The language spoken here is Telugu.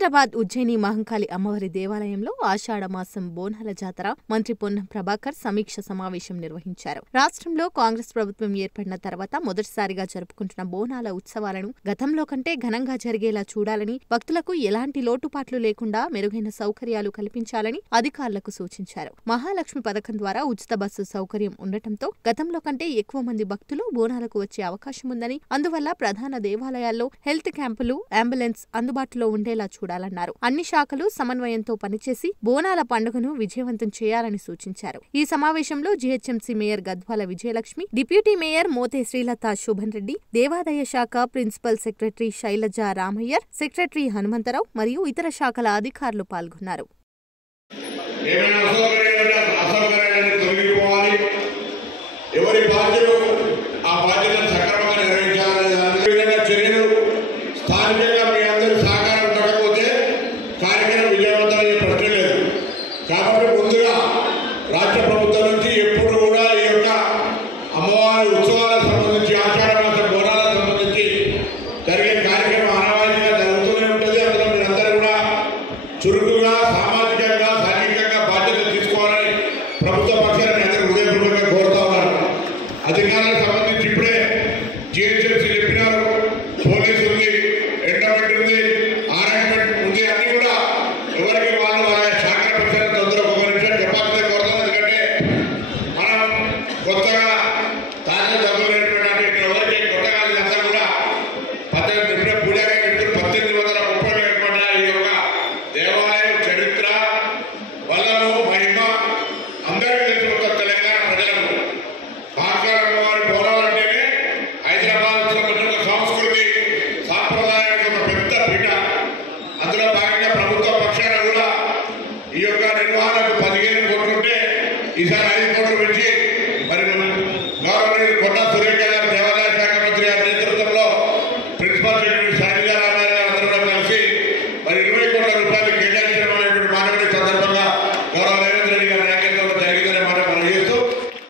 సికింద్రాబాద్ ఉజ్జయిని మహంకాళి అమ్మవారి దేవాలయంలో ఆషాఢ మాసం బోనాల జాతర మంత్రి పొన్నం ప్రభాకర్ సమీక్ష సమావేశం నిర్వహించారు. రాష్ట్రంలో కాంగ్రెస్ ప్రభుత్వం ఏర్పడిన తర్వాత మొదటిసారిగా జరుపుకుంటున్న బోనాల ఉత్సవాలను గతంలో కంటే ఘనంగా జరిగేలా చూడాలని, భక్తులకు ఎలాంటి లోటుపాట్లు లేకుండా మెరుగైన సౌకర్యాలు కల్పించాలని అధికారులకు సూచించారు. మహాలక్ష్మి పథకం ద్వారా ఉచిత బస్సు సౌకర్యం ఉండటంతో గతంలో కంటే ఎక్కువ మంది భక్తులు బోనాలకు వచ్చే అవకాశం ఉందని, అందువల్ల ప్రధాన దేవాలయాల్లో హెల్త్ క్యాంపులు, అంబులెన్స్ అందుబాటులో ఉండేలా చూడాలన్నారు. అన్ని శాఖలు సమన్వయంతో పనిచేసి బోనాల పండుగను విజయవంతం చేయాలని సూచించారు. ఈ సమావేశంలో GHMC mayor Gadwal Vijayalakshmi, deputy mayor Mothe Srilatha Shobhan Reddy, దేవాదాయ శాఖ principal secretary Shailaja Ramaiyer, secretary Hanumantharao మరియు ఇతర శాఖల అధికారులు పాల్గొన్నారు. ఎవరి బాధ్యతలు ఆ బాధ్యతను సక్రమంగా నిర్వహించాలని విధంగా చర్యలు స్థానికంగా మీ అందరూ సహకారం ఉండకపోతే కార్యక్రమం విజయవంతమయ్యే ప్రశ్న లేదు. కాబట్టి ముందుగా రాష్ట్ర ప్రభుత్వం నుంచి ఎప్పుడు కూడా ఈ యొక్క అమ్మవారి ఉత్సవాలకు సంబంధించి ఆషాఢ మాసం బోనాలకు సంబంధించి జరిగే కార్యక్రమం ఆనవాయితీగా జరుగుతూనే ఉంటుంది. అందులో మీరందరూ కూడా చురుకుగా సామాజికంగా సాంఘికంగా బాధ్యతలు తీసుకోవాలని ప్రభుత్వ పక్షాన్ని మీ అందరూ హృదయపూర్వకంగా కోరుతా ఉన్నారు. అధికారులకు సంబంధించి ఇప్పుడే జీహెచ్ఎంసీ చెప్పినారు, పోలీసు ఉంది, ఎండోమెంట్ ఉంది, ఆర్ఎండ్మెంట్ ఉంది, అన్ని కూడా ఎవరికి వాళ్ళు వాళ్ళ శాఖ పక్షాన్ని తొందరగా ఒక నిమిషం చెప్పాల్సిందే కోరుతాం. ఎందుకంటే మనం కొత్తగా తాజా డబ్బులు నేర్పడానికి ఇక్కడ ఎవరికి కొత్తగా అంతా కూడా 18 పూజగా చెప్తారు. 1830 ఏర్పడిన ఈ యొక్క దేవాలయం చరిత్ర వల్లము మహిమ అందరికీ తెలుసు. తెలంగాణ ప్రజలకు మహంకాళి పోరాలంటేనే హైదరాబాద్ సంబంధించిన సంస్కృతి సాంప్రదాయానికి ఒక పెద్ద పీఠ. అందులో భాగంగా ప్రభుత్వ పక్షాన కూడా ఈ యొక్క నిర్వహణకు 15 కోట్లు ఉంటే ఈసారి 5 కోట్లు పెంచి మరి గవర్నర్ కొండా సురేఖ గారు, దేవాదాయ శాఖ మంత్రి గారి నేతృత్వంలో ప్రిన్సిపల్ సెక్రటరీ శైలజ రామయ్య గారు అందరూ కూడా కలిసి మరి